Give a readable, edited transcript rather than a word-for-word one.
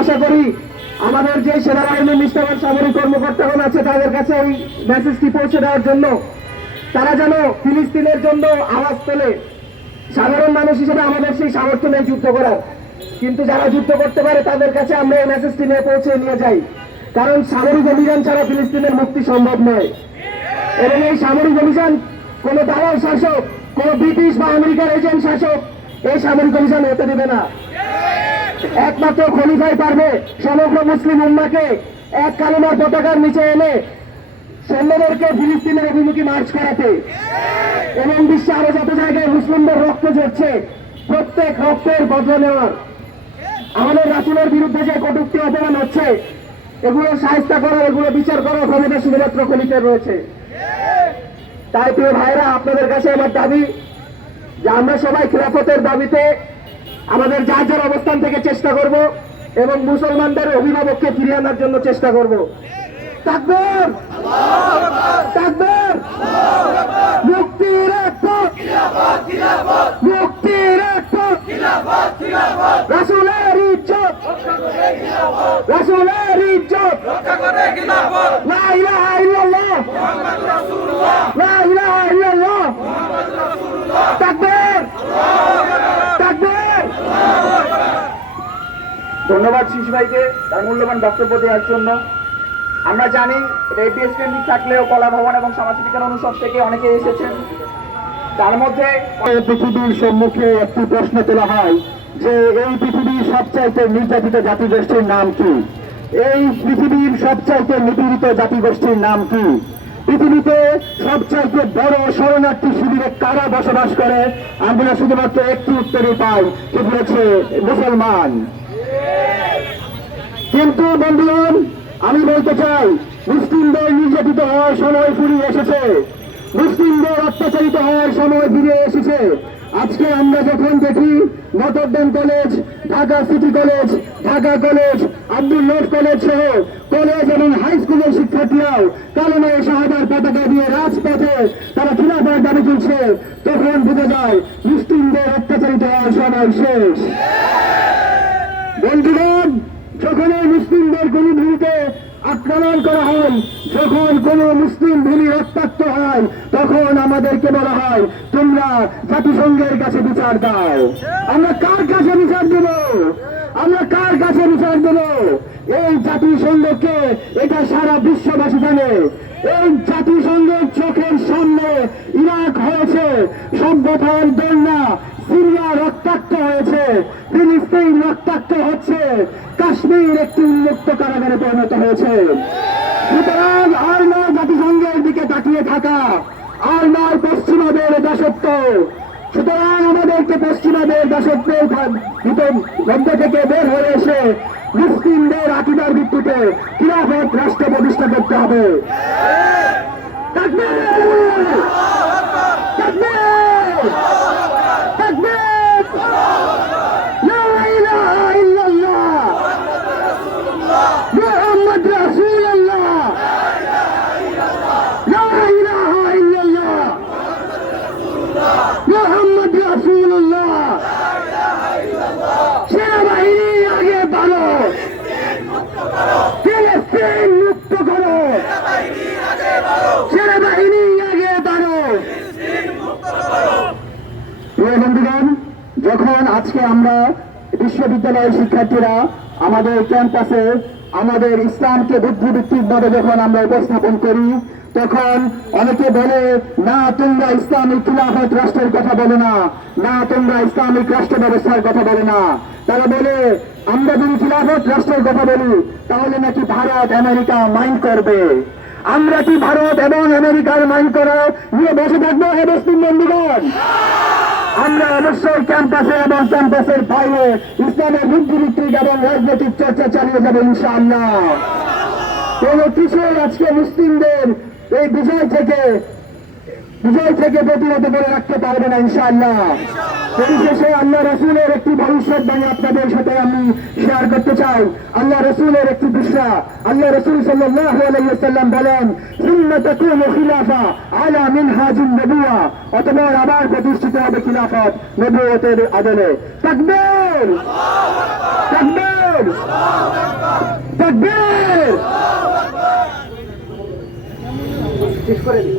আশা করি আমাদের যে সেনাবাহিনীর নিষ্ঠাবান সামরিক কর্মকর্তাগণ আছে তাদের কাছে এই মেসেজটি পৌঁছে দেওয়ার জন্য, তারা যেন ফিলিস্তিনের জন্য আওয়াজ তোলে। সাধারণ মানুষ হিসেবে আমাদের সেই সামর্থ্য নেই যুদ্ধ করার, কিন্তু যারা যুদ্ধ করতে পারে তাদের কাছে আমরা এই মেসেজটি নিয়ে পৌঁছে নিয়ে যাই। কারণ সামরিক অভিযান ছাড়া ফিলিস্তিনের মুক্তি সম্ভব নয়, এবং এই সামরিক অভিযান কোন দালাল শাসক, কোন ব্রিটিশ বা আমেরিকার এজেন্ট শাসক এই সামরিক অভিযান হতে দেবে না। একমাত্র খলিফাই পারবে সমগ্র মুসলিম উম্মাকে এক কালিমার পতাকার নিচে এনে সৈন্যদেরকে ফিলিস্তিনের অভিমুখী মার্চ করাতে, এবং বিশ্বে আরো যত জায়গায় মুসলিমদের রক্ত ঝরছে প্রত্যেক রক্তের বদলা নেওয়ার, আমাদের রাসূলের বিরুদ্ধে যে কটূক্তি অপমান হচ্ছে এগুলো শায়েস্তা করার, এগুলো বিচার করার ক্ষমতা শুধুমাত্র খলিফার রয়েছে। তাই প্রিয় ভাইরা, আপনাদের কাছে আমার দাবি যে আমরা সবাই খিলাফতের দাবিতে আমাদের যার যার অবস্থান থেকে চেষ্টা করব এবং মুসলমানদের অভিভাবককে ফিরিয়ে আনার জন্য চেষ্টা করব। তাকবীর, তাকবীর, মুক্তির এক পথ, মুক্তির এক পথ, রাসূলের ইজ্জত, রাসূলের ইজ্জত, লা ইলাহা ইল্লাল্লাহ, লা ইলাহা ইল্লাল্লাহ, তাকবীর, তাকবীর। ধন্যবাদ শিশু ভাইকে তার মূল্যবান বক্তব্য দেওয়ার জন্য। আমরা জানি এপিএস কেন্দ্রিক থাকলেও কলা ভবন এবং সমাজ বিজ্ঞান অনুষদ থেকে অনেকে এসেছেন। তার মধ্যে পৃথিবীর সম্মুখে একটি প্রশ্ন তোলা হয় যে এই পৃথিবীর সবচাইতে নির্যাতিত জাতিগোষ্ঠীর নাম কি? এই পৃথিবীর সবচাইতে নিপীড়িত জাতিগোষ্ঠীর নাম কি? পৃথিবীতে সবচাইতে বড় শরণার্থী শিবিরে কারা বসবাস করে? আমরা শুধুমাত্র একটি উত্তরই পাই, সেটি হচ্ছে মুসলমান। কিন্তু বন্ধুগণ, আমি বলতে চাই মুসলিমদের নির্যাতিত হওয়ার সময় ফুরিয়ে এসেছে, মুসলিমদের অত্যাচারিত হওয়ার সময় ফিরে এসেছে। আজকে আমরা যখন দেখি Notre Dame college, Dhaka city college, Dhaka college, Abdul Noor college সহ কলেজ এবং হাই স্কুলের শিক্ষার্থীরাও কালেমায়ে শাহাদার পতাকা দিয়ে রাজপথে তারা খিলাফত দাবি তুলছে, তখন বোঝা যায় মুসলিমদের অত্যাচারিত হওয়ার সময় শেষ। বন্ধুগণ, যখন এই মুসলিমদের কোন ভূমিতে আক্রমণ করা হয়, যখন কোন মুসলিম ভূমি রক্তাক্ত হয়, তখন আমাদেরকে বলা হয় তোমরা জাতিসংঘের কাছে বিচার দাও। আমরা কার কাছে বিচার দেব? আমরা কার কাছে বিচার দেব? এই জাতিসংঘকে এটা সারা বিশ্ববাসী জানে। এই জাতিসংঘের চোখের সামনে ইরাক হয়েছে সভ্যতার দোলনা, সিরিয়া রক্তাক্ত হয়েছে, ফিলিস্তিন রক্তাক্ত হচ্ছে, কাশ্মীর একটি উন্মুক্ত কারাগারে পরিণত হয়েছে। সুতরাং আর নয় জাতিসংঘের দিকে তাকিয়ে থাকা, আর নয় পশ্চিমাদের দাসত্ব। সুতরাং আমাদেরকে পশ্চিমাদের দাসত্বের মধ্যে থেকে বের হয়ে এসে মুসলিমদের আকীদার ভিত্তিতে খিলাফত রাষ্ট্র প্রতিষ্ঠা করতে হবে। তাকবীর, তাকবীর, তাকবীর, লা ইলাহা ইল্লাল্লাহ, মুহাম্মদ রাসূলুল্লাহ, লা ইলাহা ইল্লাল্লাহ, মুহাম্মদ রাসূলুল্লাহ। সেনাবাহিনী আগে বাড়ো, ফিলিস্তিন মুক্ত করো, সেনাবাহিনী আগে বাড়ো। বন্ধুগণ, যখন আজকে আমরা বিশ্ববিদ্যালয়ের শিক্ষার্থীরা আমাদের ক্যাম্পাসে আমাদের ইসলামকে বুদ্ধিভিত্তিক ভাবে যখন আমরা উপস্থাপন করি, তখন অনেকে বলে না তোমরা ইসলামিক খিলাফত রাষ্ট্রের কথা বলো না, না তোমরা ইসলামিক রাষ্ট্র ব্যবস্থার কথা বলো না। তারা বলে আমরা যদি খিলাফত রাষ্ট্রের কথা বলি তাহলে নাকি ভারত আমেরিকা মাইন্ড করবে। আমরা কি ভারত এবং আমেরিকার মাইন্ড করা নিয়ে বসে থাকবো? হে মুসলিম বন্ধুগণ, আমরা অবশ্যই ক্যাম্পাসে এবং ক্যাম্পাসের বাইরে ইসলামের বুদ্ধিভিত্তিক এবং রাজনৈতিক চর্চা চালিয়ে যাবে ইনশাআল্লাহ। কোন কিছুই আজকে মুসলিমদের এই বিজয় থেকে প্রতিহত করে রাখতে পারবে না ইনশাআল্লাহ। পরিশেষে আল্লাহ রসুলের একটি ভবিষ্যৎবাণী আপনাদের সাথে আমি শেয়ার করতে চাই। আল্লাহ রসুলের একটি দৃশ্যা, আল্লাহ রসুল সাল্লাল্লাহু আলাইহি ওয়াসাল্লাম বলেন সুম্মা তাকুমু খিলাফা আলা মিনহাজিন নবুওয়া, অতঃপর আবার প্রতিষ্ঠিত হবে খিলাফত নবুয়তের আদলে। তাকবীর, তাকবীর, বলুন, তাকবীর। শেষ করে দিই।